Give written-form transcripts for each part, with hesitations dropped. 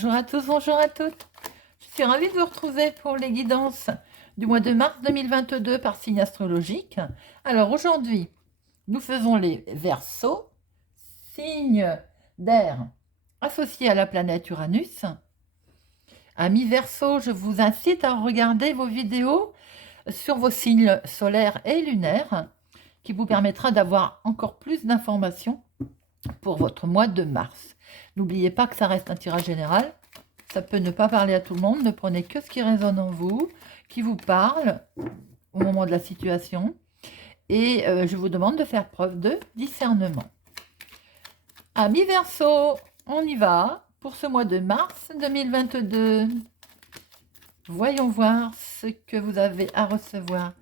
Bonjour à tous, bonjour à toutes. Je suis ravie de vous retrouver pour les guidances du mois de mars 2022 par signe astrologique. Alors aujourd'hui, nous faisons les Verseaux, signe d'air associé à la planète Uranus. Amis Verseaux, je vous incite à regarder vos vidéos sur vos signes solaires et lunaires qui vous permettra d'avoir encore plus d'informations pour votre mois de mars. N'oubliez pas que ça reste un tirage général. Ça peut ne pas parler à tout le monde. Ne prenez que ce qui résonne en vous, qui vous parle au moment de la situation. Et je vous demande de faire preuve de discernement. Amis Verseaux, on y va pour ce mois de mars 2022. Voyons voir ce que vous avez à recevoir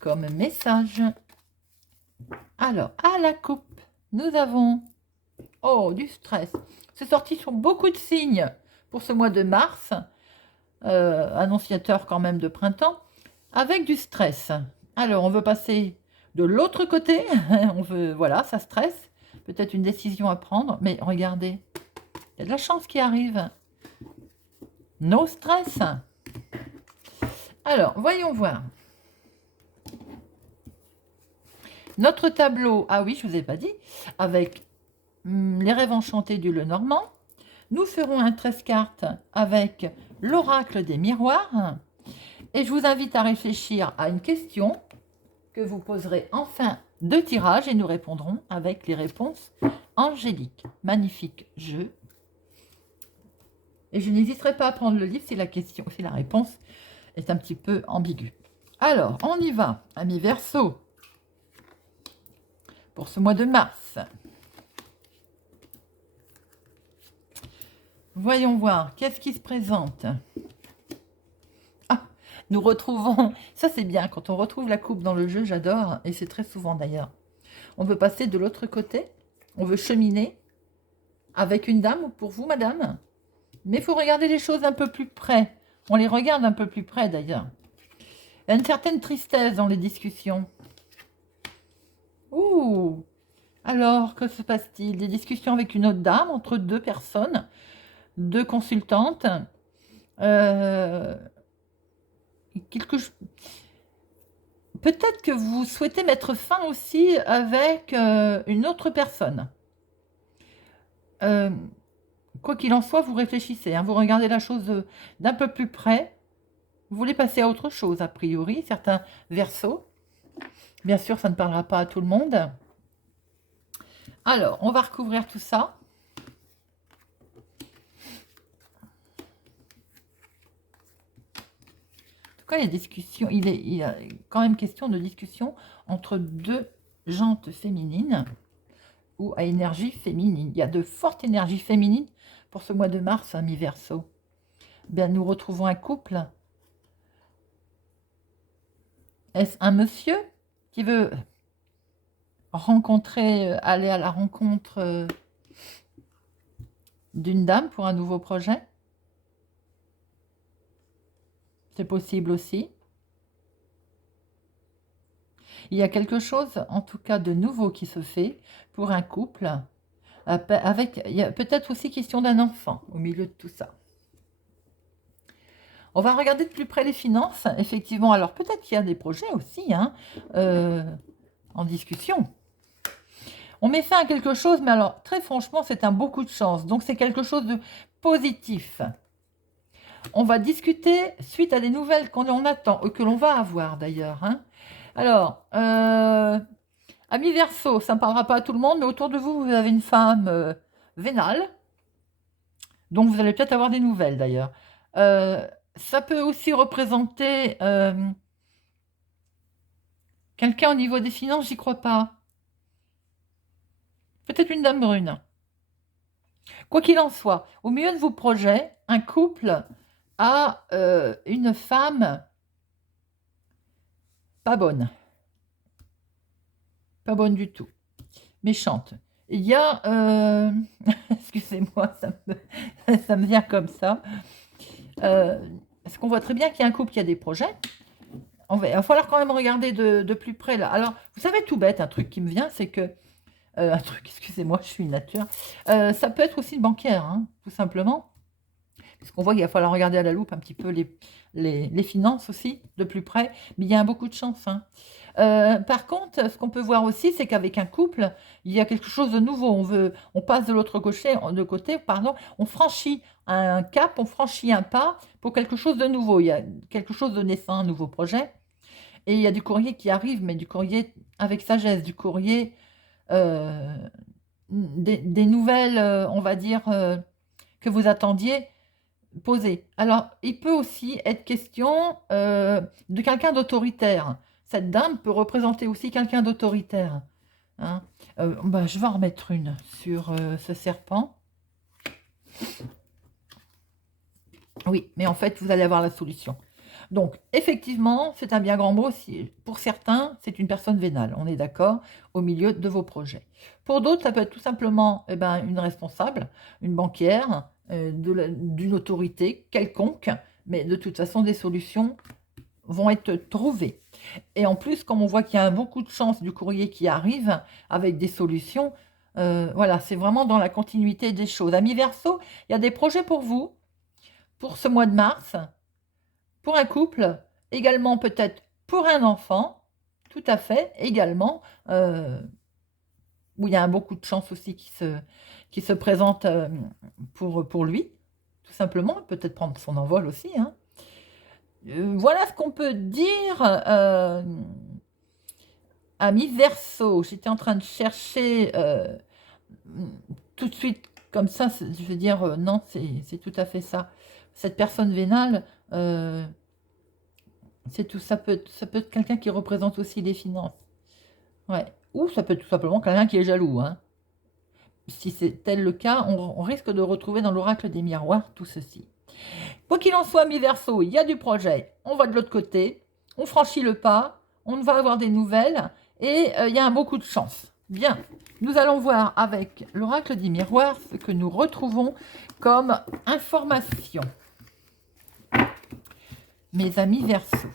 comme message. Alors, à la coupe, nous avons du stress. C'est sorti sur beaucoup de signes pour ce mois de mars, annonciateur quand même de printemps, avec du stress. Alors, on veut passer de l'autre côté, on veut, voilà, ça stresse, peut-être une décision à prendre, mais regardez, il y a de la chance qui arrive. No stress. Alors, voyons voir. Notre tableau, ah oui, je ne vous ai pas dit, avec les rêves enchantés du Lenormand. Nous ferons un 13 cartes avec l'oracle des miroirs. Et je vous invite à réfléchir à une question que vous poserez en fin de tirage et nous répondrons avec les réponses angéliques. Magnifique jeu. Et je n'hésiterai pas à prendre le livre si la réponse est un petit peu ambiguë. Alors, on y va, amis Verseaux, pour ce mois de mars. Voyons voir, qu'est-ce qui se présente? Ah, nous retrouvons, ça c'est bien, quand on retrouve la coupe dans le jeu, j'adore, et c'est très souvent d'ailleurs. On veut passer de l'autre côté, on veut cheminer avec une dame, ou pour vous madame, mais il faut regarder les choses un peu plus près. On les regarde un peu plus près d'ailleurs. Il y a une certaine tristesse dans les discussions. Ouh! Alors, que se passe-t-il? Des discussions avec une autre dame, entre deux personnes, deux consultantes. Peut-être que vous souhaitez mettre fin aussi avec une autre personne. Quoi qu'il en soit, vous réfléchissez, hein, vous regardez la chose d'un peu plus près. Vous voulez passer à autre chose, a priori, certains Verseaux. Bien sûr, ça ne parlera pas à tout le monde. Alors, on va recouvrir tout ça. En tout cas, les discussions, il y a quand même question de discussion entre deux jantes féminines ou à énergie féminine. Il y a de fortes énergies féminines pour ce mois de mars, amis Verseaux. Bien, nous retrouvons un couple. Est-ce un monsieur qui veut aller à la rencontre d'une dame pour un nouveau projet? C'est possible aussi. Il y a quelque chose, en tout cas, de nouveau qui se fait pour un couple. Il y a peut-être aussi question d'un enfant au milieu de tout ça. On va regarder de plus près les finances, effectivement. Alors, peut-être qu'il y a des projets aussi en discussion. On met fin à quelque chose, mais alors, très franchement, c'est un beaucoup de chance. Donc, c'est quelque chose de positif. On va discuter suite à des nouvelles qu'on attend, que l'on va avoir d'ailleurs. Hein. Alors, amis Verseaux, ça ne parlera pas à tout le monde, mais autour de vous, vous avez une femme vénale. Donc, vous allez peut-être avoir des nouvelles d'ailleurs. Ça peut aussi représenter quelqu'un au niveau des finances, j'y crois pas. Peut-être une dame brune. Quoi qu'il en soit, au milieu de vos projets, un couple a une femme pas bonne. Pas bonne du tout. Méchante. Il y a... excusez-moi, ça me vient comme ça. Parce qu'on voit très bien qu'il y a un couple qui a des projets. Il va falloir quand même regarder de plus près là. Alors, vous savez, tout bête, un truc qui me vient, c'est que... excusez-moi, je suis une nature. Ça peut être aussi une banquière, hein, tout simplement. Parce qu'on voit qu'il va falloir regarder à la loupe un petit peu les finances aussi, de plus près. Mais il y a beaucoup de chance, hein. Par contre, ce qu'on peut voir aussi, c'est qu'avec un couple, il y a quelque chose de nouveau. On passe de l'autre côté, pardon, on franchit un cap, on franchit un pas pour quelque chose de nouveau. Il y a quelque chose de naissant, un nouveau projet. Et il y a du courrier qui arrive, mais du courrier avec sagesse, du courrier, euh, des nouvelles, on va dire, que vous attendiez posées. Alors, il peut aussi être question de quelqu'un d'autoritaire. Cette dame peut représenter aussi quelqu'un d'autoritaire, hein. Bah, je vais en remettre une sur ce serpent. Oui, mais en fait, vous allez avoir la solution. Donc, effectivement, c'est un bien grand mot. Pour certains, c'est une personne vénale, on est d'accord, au milieu de vos projets. Pour d'autres, ça peut être tout simplement une responsable, une banquière, d'une autorité quelconque, mais de toute façon, des solutions vont être trouvées. Et en plus, comme on voit qu'il y a beaucoup de chances du courrier qui arrive avec des solutions, voilà, c'est vraiment dans la continuité des choses. Amis Verseau, il y a des projets pour vous, pour ce mois de mars, pour un couple, également peut-être pour un enfant, tout à fait, également, où il y a beaucoup de chances aussi qui se présente pour lui, tout simplement, peut-être prendre son envol aussi, hein. Voilà ce qu'on peut dire, amis Verseau. J'étais en train de chercher tout de suite comme ça, je veux dire, non, c'est tout à fait ça. Cette personne vénale, c'est tout, ça peut être quelqu'un qui représente aussi les finances. Ouais. Ou ça peut être tout simplement quelqu'un qui est jaloux, hein. Si c'est tel le cas, on risque de retrouver dans l'oracle des miroirs tout ceci. Quoi qu'il en soit, mi Verseau, il y a du projet, on va de l'autre côté, on franchit le pas, on va avoir des nouvelles, et il y a beaucoup de chance. Bien, nous allons voir avec l'oracle des miroirs ce que nous retrouvons comme information. Mes amis Verseau.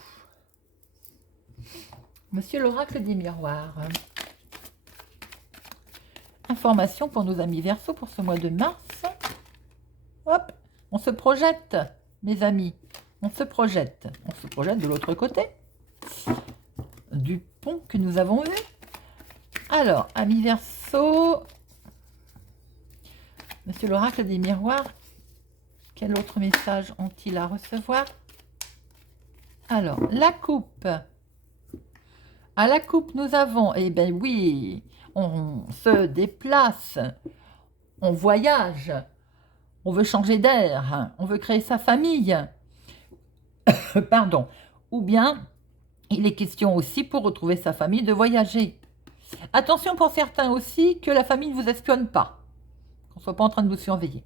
Monsieur l'oracle des miroirs. Information pour nos amis Verseau pour ce mois de mars. Hop, on se projette, mes amis. On se projette. On se projette de l'autre côté du pont que nous avons vu. Alors, amis Verseau, monsieur l'oracle des miroirs, quel autre message ont-ils à recevoir? Alors, la coupe. À la coupe, nous avons, eh bien oui, on se déplace, on voyage, on veut changer d'air, on veut créer sa famille. Pardon. Ou bien, il est question aussi, pour retrouver sa famille, de voyager. Attention pour certains aussi, que la famille ne vous espionne pas, qu'on ne soit pas en train de vous surveiller.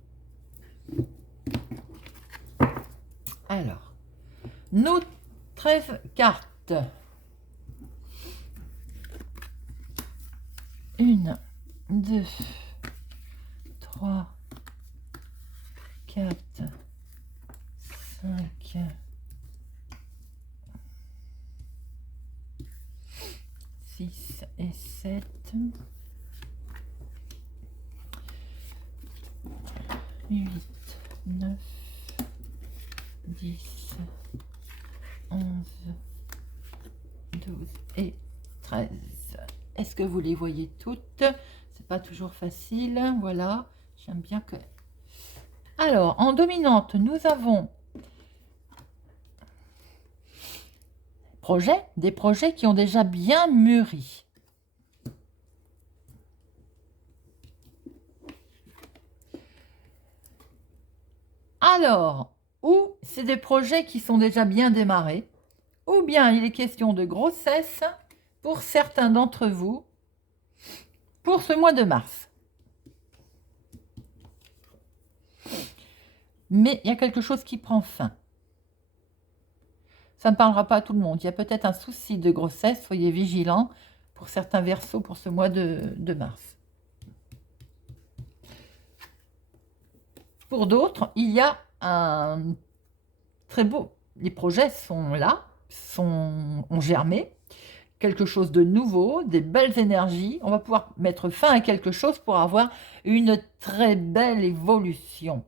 Alors, nos 13 cartes. 1, 2, 3, 4, 5, 6 et 7. 8, 9, 10, 11, 12 et 13. Est-ce que vous les voyez toutes? C'est pas toujours facile. Voilà, j'aime bien que... Alors, en dominante, nous avons des projets qui ont déjà bien mûri. Alors, ou c'est des projets qui sont déjà bien démarrés, ou bien il est question de grossesse pour certains d'entre vous pour ce mois de mars. Mais il y a quelque chose qui prend fin. Ça ne parlera pas à tout le monde. Il y a peut-être un souci de grossesse. Soyez vigilants pour certains Verseaux pour ce mois de mars. Pour d'autres, il y a un très beau... Les projets sont là, ont germé. Quelque chose de nouveau, des belles énergies. On va pouvoir mettre fin à quelque chose pour avoir une très belle évolution.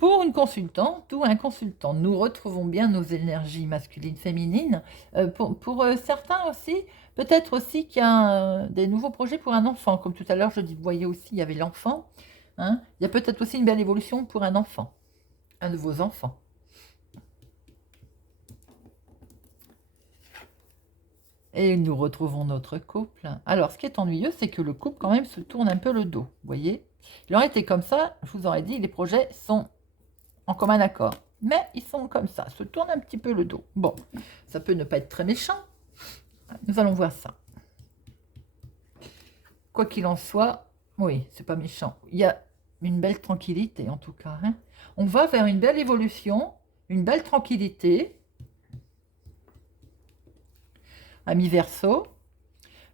Pour une consultante ou un consultant, nous retrouvons bien nos énergies masculines, féminines. Pour certains aussi, peut-être aussi qu'il y a des nouveaux projets pour un enfant. Comme tout à l'heure, je voyais aussi, il y avait l'enfant. Hein. Il y a peut-être aussi une belle évolution pour un enfant, un de vos enfants. Et nous retrouvons notre couple. Alors, ce qui est ennuyeux, c'est que le couple, quand même, se tourne un peu le dos. Vous voyez? Il aurait été comme ça, je vous aurais dit, les projets sont en commun accord. Mais ils sont comme ça, se tournent un petit peu le dos. Bon, ça peut ne pas être très méchant. Nous allons voir ça. Quoi qu'il en soit, oui, c'est pas méchant. Il y a une belle tranquillité, en tout cas. Hein. On va vers une belle évolution, une belle tranquillité. Ami Verseau,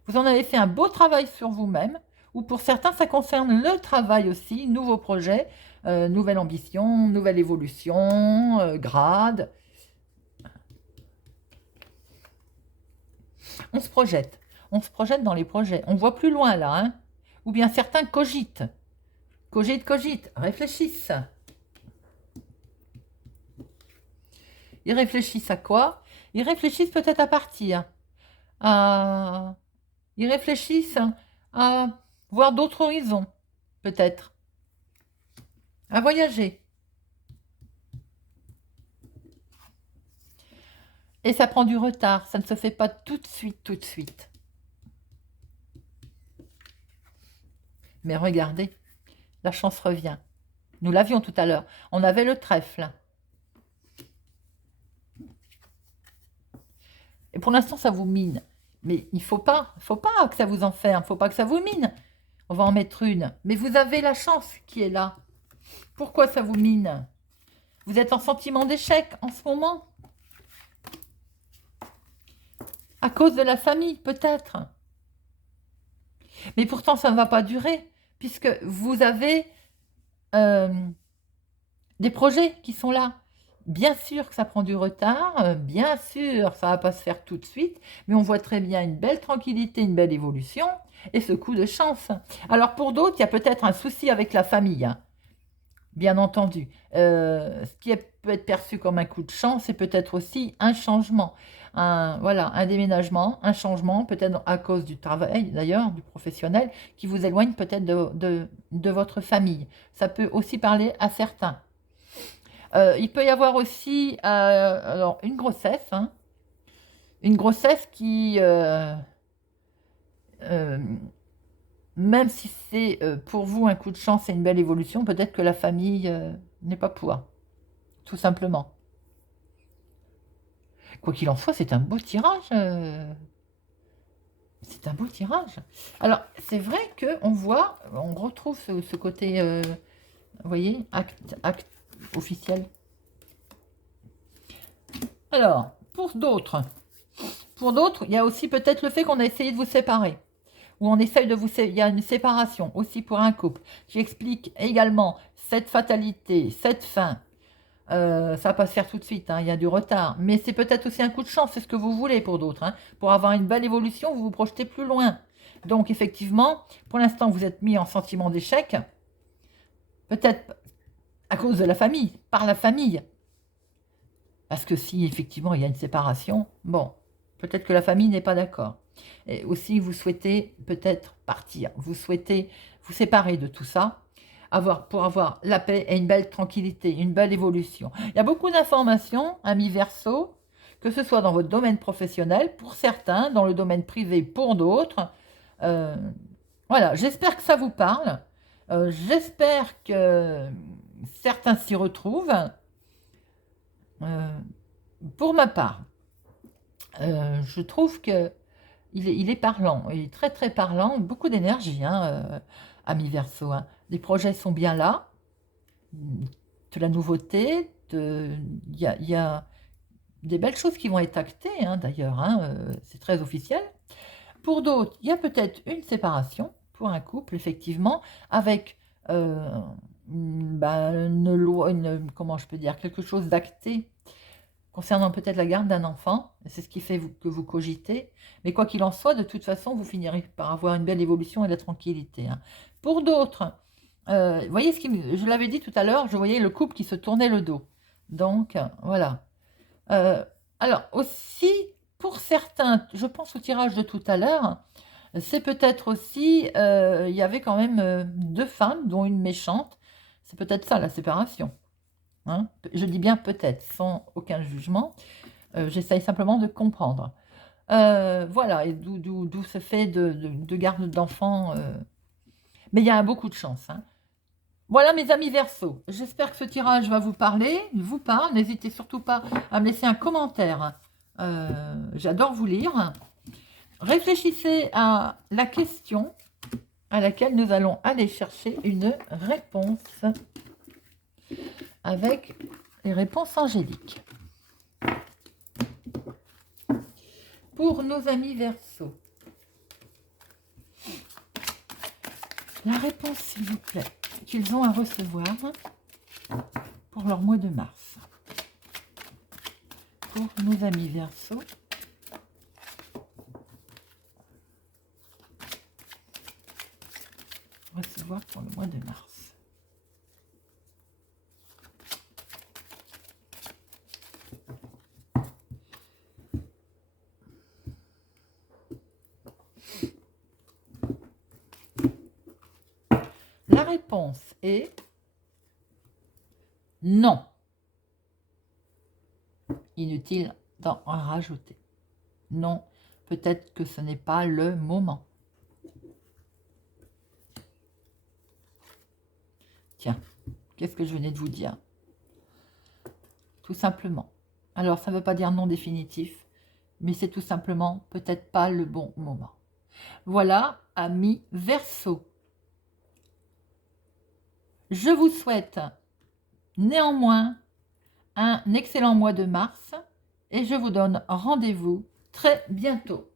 vous en avez fait un beau travail sur vous-même, ou pour certains, ça concerne le travail aussi, nouveaux projets, nouvelle ambition, nouvelle évolution, grade. On se projette dans les projets. On voit plus loin là, hein. Ou bien certains cogitent, réfléchissent. Ils réfléchissent à quoi? Ils réfléchissent peut-être à partir. Ils réfléchissent à voir d'autres horizons, peut-être. À voyager. Et ça prend du retard, ça ne se fait pas tout de suite, tout de suite. Mais regardez, la chance revient. Nous l'avions tout à l'heure. On avait le trèfle. Et pour l'instant, ça vous mine. Mais il ne faut pas que ça vous enferme, il ne faut pas que ça vous mine. On va en mettre une. Mais vous avez la chance qui est là. Pourquoi ça vous mine? Vous êtes en sentiment d'échec en ce moment? À cause de la famille, peut-être. Mais pourtant, ça ne va pas durer, puisque vous avez des projets qui sont là. Bien sûr que ça prend du retard, bien sûr ça ne va pas se faire tout de suite, mais on voit très bien une belle tranquillité, une belle évolution, et ce coup de chance. Alors pour d'autres, il y a peut-être un souci avec la famille, hein, bien entendu. Ce qui peut être perçu comme un coup de chance, c'est peut-être aussi un changement. Voilà, un déménagement, un changement, peut-être à cause du travail d'ailleurs, du professionnel, qui vous éloigne peut-être de votre famille. Ça peut aussi parler à certains. Il peut y avoir aussi alors, une grossesse, hein, une grossesse qui, même si c'est pour vous un coup de chance et une belle évolution, peut-être que la famille n'est pas pour, tout simplement. Quoi qu'il en soit, c'est un beau tirage. C'est un beau tirage. Alors, c'est vrai qu'on voit, on retrouve ce côté, vous voyez, acte officiel. Alors, pour d'autres, il y a aussi peut-être le fait qu'on a essayé de vous séparer. Ou on essaye de vous... Il y a une séparation aussi pour un couple qui explique également cette fatalité, cette fin. Ça va pas se faire tout de suite, hein, il y a du retard. Mais c'est peut-être aussi un coup de chance, c'est ce que vous voulez pour d'autres. Hein. Pour avoir une belle évolution, vous vous projetez plus loin. Donc effectivement, pour l'instant, vous êtes mis en sentiment d'échec. Peut-être à cause de la famille, par la famille. Parce que si effectivement il y a une séparation, bon, peut-être que la famille n'est pas d'accord. Et aussi, vous souhaitez peut-être partir. Vous souhaitez vous séparer de tout ça, pour avoir la paix et une belle tranquillité, une belle évolution. Il y a beaucoup d'informations, amis Verseau, que ce soit dans votre domaine professionnel, pour certains, dans le domaine privé, pour d'autres. Voilà, j'espère que ça vous parle. J'espère que certains s'y retrouvent. Pour ma part, je trouve que il est parlant, il est très très parlant, beaucoup d'énergie, hein, ami Verseau. Hein. Les projets sont bien là, de la nouveauté, il y a des belles choses qui vont être actées, hein, d'ailleurs, hein, c'est très officiel. Pour d'autres, il y a peut-être une séparation pour un couple, effectivement, avec une loi, comment je peux dire, quelque chose d'acté concernant peut-être la garde d'un enfant, c'est ce qui fait que vous cogitez, mais quoi qu'il en soit, de toute façon, vous finirez par avoir une belle évolution et de la tranquillité. Hein. Pour d'autres, Vous voyez, je l'avais dit tout à l'heure, je voyais le couple qui se tournait le dos. Donc, voilà. Euh, alors, aussi, pour certains, je pense au tirage de tout à l'heure, c'est peut-être aussi, il y avait quand même deux femmes, dont une méchante. C'est peut-être ça, la séparation. Hein. Je dis bien peut-être, sans aucun jugement. J'essaye simplement de comprendre. Voilà, et d'où ce fait de garde d'enfants. Mais il y a beaucoup de chance. Hein. Voilà mes amis Verseau. J'espère que ce tirage va vous parler, vous parle. N'hésitez surtout pas à me laisser un commentaire. J'adore vous lire. Réfléchissez à la question à laquelle nous allons aller chercher une réponse avec les réponses angéliques. Pour nos amis Verseau, la réponse, s'il vous plaît, qu'ils ont à recevoir pour leur mois de mars. Pour nos amis Verseau, recevoir pour le mois de mars. La réponse est non. Inutile d'en rajouter. Non, peut-être que ce n'est pas le moment. Tiens, qu'est-ce que je venais de vous dire? Tout simplement. Alors, ça ne veut pas dire non définitif, mais c'est tout simplement peut-être pas le bon moment. Voilà, amis Verseau. Je vous souhaite néanmoins un excellent mois de mars et je vous donne rendez-vous très bientôt.